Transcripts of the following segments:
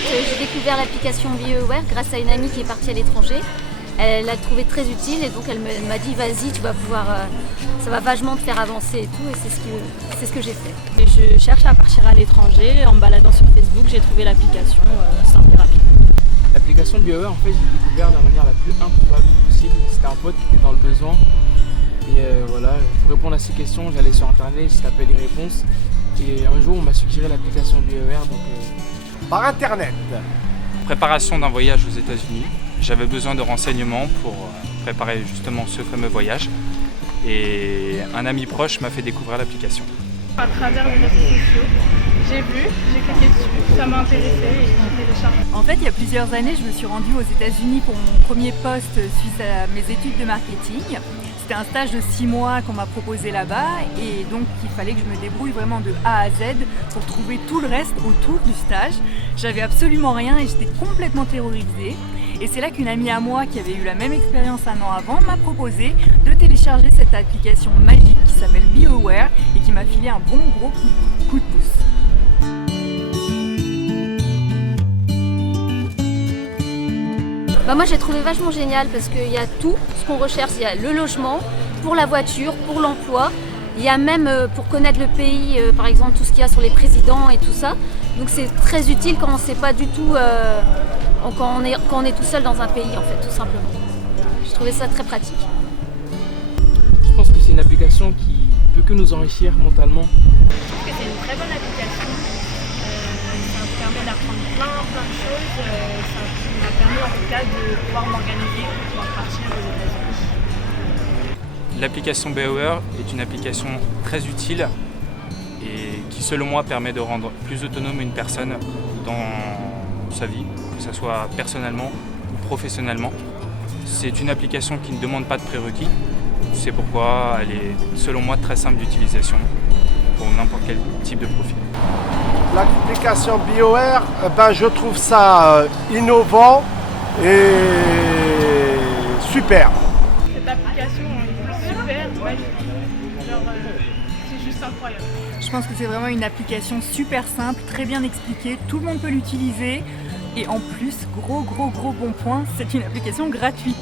fait, j'ai découvert l'application BioAware grâce à une amie qui est partie à l'étranger. Elle l'a trouvé très utile et donc elle m'a dit vas-y, tu vas pouvoir, ça va vachement te faire avancer et tout, et c'est ce que j'ai fait. Et je cherche à partir à l'étranger. En me baladant sur Facebook, j'ai trouvé l'application simple et rapide. L'application BioAware, en fait, j'ai découvert de la manière la plus improbable possible. C'était un pote qui était dans le besoin. Et voilà, pour répondre à ces questions, j'allais sur internet, j'ai tapé les réponses. Et un jour, on m'a suggéré l'application BioAware. Par internet. Préparation d'un voyage aux États-Unis. J'avais besoin de renseignements pour préparer justement ce fameux voyage. Et un ami proche m'a fait découvrir l'application. À travers les réseaux sociaux, j'ai vu, j'ai cliqué dessus, ça m'a intéressé et j'ai téléchargé. En fait, il y a plusieurs années, je me suis rendue aux États-Unis pour mon premier poste suite à mes études de marketing. C'était un stage de 6 mois qu'on m'a proposé là-bas et donc il fallait que je me débrouille vraiment de A à Z pour trouver tout le reste autour du stage. J'avais absolument rien et j'étais complètement terrorisée. Et c'est là qu'une amie à moi qui avait eu la même expérience un an avant m'a proposé de télécharger cette application magique qui s'appelle BioAware et qui m'a filé un bon gros coup de pouce. Moi j'ai trouvé vachement génial parce qu'il y a tout ce qu'on recherche. Il y a le logement, pour la voiture, pour l'emploi. Il y a même pour connaître le pays, par exemple tout ce qu'il y a sur les présidents et tout ça. Donc c'est très utile quand on ne sait pas du tout, quand on est tout seul dans un pays en fait, tout simplement. J'ai trouvé ça très pratique. Je pense que c'est une application qui peut que nous enrichir mentalement. Je trouve que c'est une très bonne application. Ça me permet d'apprendre plein de choses. Ça m'a permis en tout cas de pouvoir m'organiser pour pouvoir partir aux États-Unis. L'application BioAware est une application très utile et qui selon moi permet de rendre plus autonome une personne dans sa vie, que ce soit personnellement ou professionnellement. C'est une application qui ne demande pas de prérequis, c'est pourquoi elle est selon moi très simple d'utilisation pour n'importe quel type de profil. L'application BioAware, je trouve ça innovant et super. Cette application est super, magique. C'est juste incroyable. Je pense que c'est vraiment une application super simple, très bien expliquée, tout le monde peut l'utiliser. Et en plus, gros bon point, c'est une application gratuite.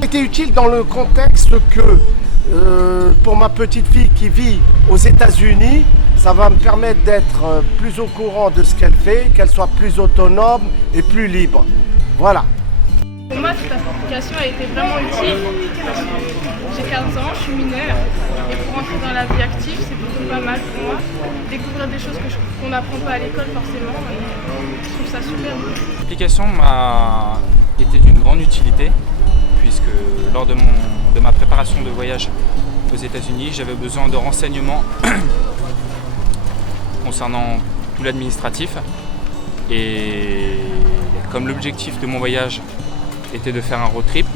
C'était utile dans le contexte que pour ma petite fille qui vit aux États-Unis, ça va me permettre d'être plus au courant de ce qu'elle fait, qu'elle soit plus autonome et plus libre. Voilà. Pour moi, cette application a été vraiment utile parce que j'ai 15 ans, je suis mineure et pour rentrer dans la vie active, c'est plutôt pas mal pour moi. Découvrir des choses qu'on n'apprend pas à l'école forcément, et je trouve ça super. L'application m'a été d'une grande utilité puisque lors de ma préparation de voyage aux États-Unis, j'avais besoin de renseignements concernant tout l'administratif et comme l'objectif de mon voyage était de faire un road trip,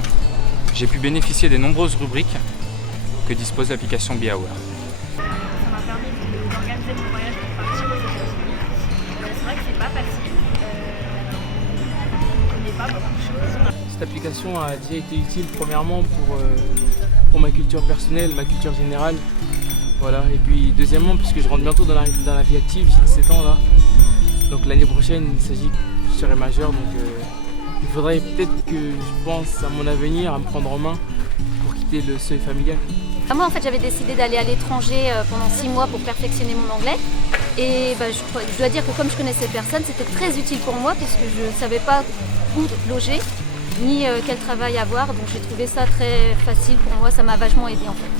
j'ai pu bénéficier des nombreuses rubriques que dispose l'application BioAware. Ça m'a permis d'organiser mon voyage pour partir aux États-Unis. C'est vrai que c'est pas facile, on ne connaît pas beaucoup de choses. Cette application a déjà été utile premièrement pour ma culture personnelle, ma culture générale. Voilà. Et puis deuxièmement, puisque je rentre bientôt dans la vie active, j'ai 17 ans là. Donc l'année prochaine, il s'agit que je serai majeur. Donc il faudrait peut-être que je pense à mon avenir, à me prendre en main pour quitter le seuil familial. Moi en fait j'avais décidé d'aller à l'étranger pendant 6 mois pour perfectionner mon anglais. Et je dois dire que comme je connaissais personne, c'était très utile pour moi puisque je ne savais pas où loger ni quel travail avoir. Donc j'ai trouvé ça très facile pour moi, ça m'a vachement aidé en fait.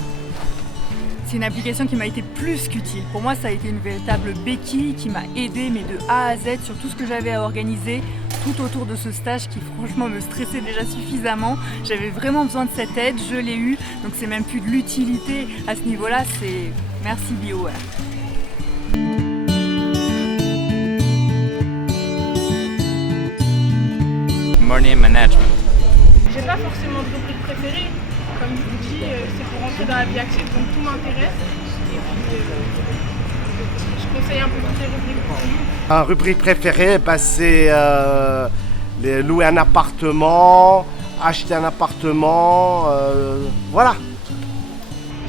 C'est une application qui m'a été plus qu'utile. Pour moi, ça a été une véritable béquille qui m'a aidée, mais de A à Z sur tout ce que j'avais à organiser, tout autour de ce stage qui franchement me stressait déjà suffisamment. J'avais vraiment besoin de cette aide, je l'ai eue, donc c'est même plus de l'utilité à ce niveau-là, c'est merci BioAware. Money Management. J'ai pas forcément de rubrique préférée. Comme je vous dis, c'est pour rentrer dans la vie active, donc tout m'intéresse. Et puis, je conseille un peu toutes les rubriques pour nous. Un rubrique préférée, c'est louer un appartement, acheter un appartement, voilà.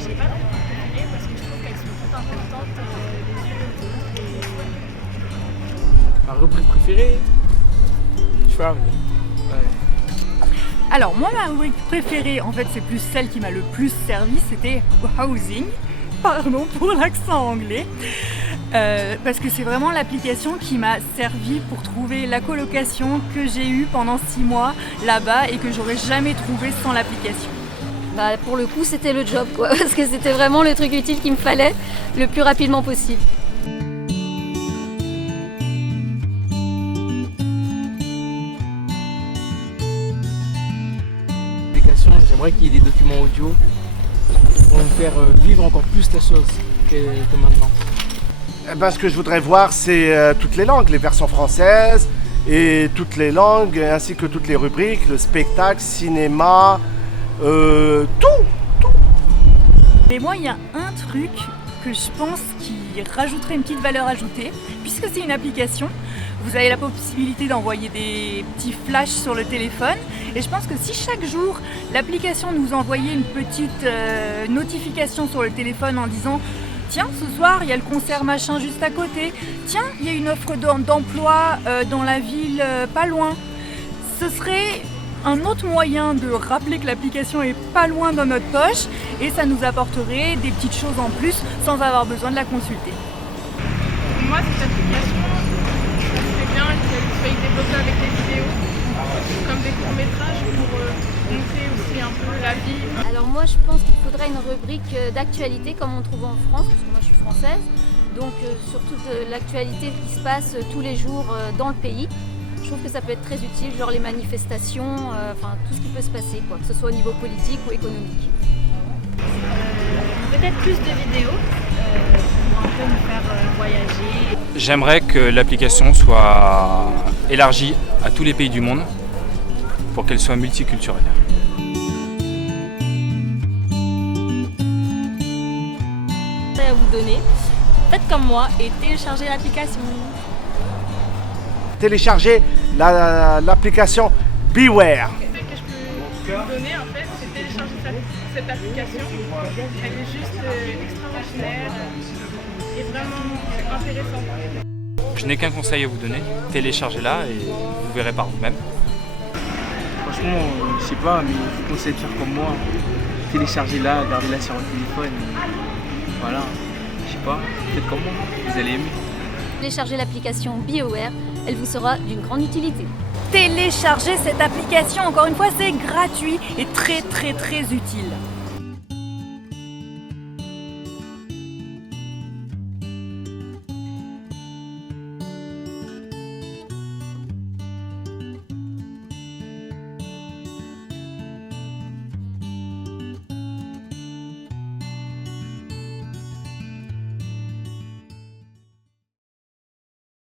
J'ai pas de rubrique préférée parce que je trouve qu'elles sont toutes importantes. Ma rubrique préférée, traveling. Ouais. Alors moi ma rubrique préférée, en fait c'est plus celle qui m'a le plus servi, c'était housing. Pardon pour l'accent anglais. Parce que c'est vraiment l'application qui m'a servi pour trouver la colocation que j'ai eue pendant 6 mois là-bas et que j'aurais jamais trouvé sans l'application. Bah, pour le coup, c'était le job, quoi, parce que c'était vraiment le truc utile qu'il me fallait le plus rapidement possible. J'aimerais qu'il y ait des documents audio pour nous faire vivre encore plus la chose que maintenant. Eh ben, ce que je voudrais voir, c'est toutes les langues, les versions françaises et toutes les langues, ainsi que toutes les rubriques, le spectacle, cinéma, tout. Et moi, il y a un truc que je pense qui rajouterait une petite valeur ajoutée, puisque c'est une application. Vous avez la possibilité d'envoyer des petits flashs sur le téléphone. Et je pense que si chaque jour, l'application nous envoyait une petite notification sur le téléphone en disant « Tiens, ce soir, il y a le concert machin juste à côté. Tiens, il y a une offre d'emploi dans la ville pas loin. » Ce serait un autre moyen de rappeler que l'application est pas loin dans notre poche et ça nous apporterait des petites choses en plus sans avoir besoin de la consulter. Moi, cette application, c'est bien qu'elle soit développée avec des vidéos, comme des courts-métrages pour montrer aussi un peu la vie. Alors moi, je pense qu'il faudrait une rubrique d'actualité comme on trouve en France, parce que moi je suis française, donc sur toute l'actualité qui se passe tous les jours dans le pays. Je trouve que ça peut être très utile, genre les manifestations, enfin tout ce qui peut se passer, quoi, que ce soit au niveau politique ou économique. Peut-être plus de vidéos pour un peu nous faire voyager. J'aimerais que l'application soit élargie à tous les pays du monde pour qu'elle soit multiculturelle. À vous donner, faites comme moi et téléchargez l'application. Télécharger l'application Beware. Ce que je peux vous donner, en fait, c'est télécharger cette application. Elle est juste extraordinaire et vraiment intéressante. Je n'ai qu'un conseil à vous donner, téléchargez-la et vous verrez par vous-même. Franchement, je sais pas, mais je vous conseille de faire comme moi. Téléchargez-la, gardez-la sur votre téléphone. Voilà, je sais pas, faites comme moi, vous allez aimer. Téléchargez l'application BioWare, elle vous sera d'une grande utilité. Téléchargez cette application, encore une fois, c'est gratuit et très utile.